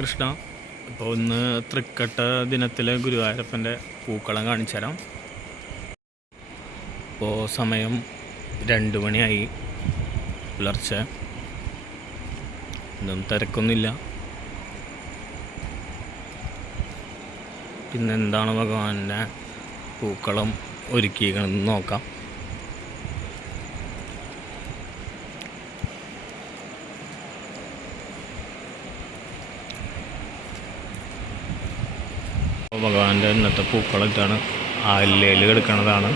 കൃഷ്ണ ഇപ്പോൾ ഇന്ന് തൃക്കട്ട ദിനത്തിലെ ഗുരുവായൂരപ്പന്റെ പൂക്കളം കാണിച്ചു തരാം ഇപ്പോൾ സമയം രണ്ട് മണിയായി പുലർച്ചെ. ഒന്നും തിരക്കൊന്നുമില്ല. പിന്നെന്താണ് ഭഗവാന്റെ പൂക്കളം ഒരുക്കിയിരിക്കണമെന്ന് നോക്കാം. ഭഗവാന്റെ ഇന്നത്തെ പൂക്കളിട്ടാണ് ആ ഇല്ലയിൽ കിടക്കുന്നതാണ്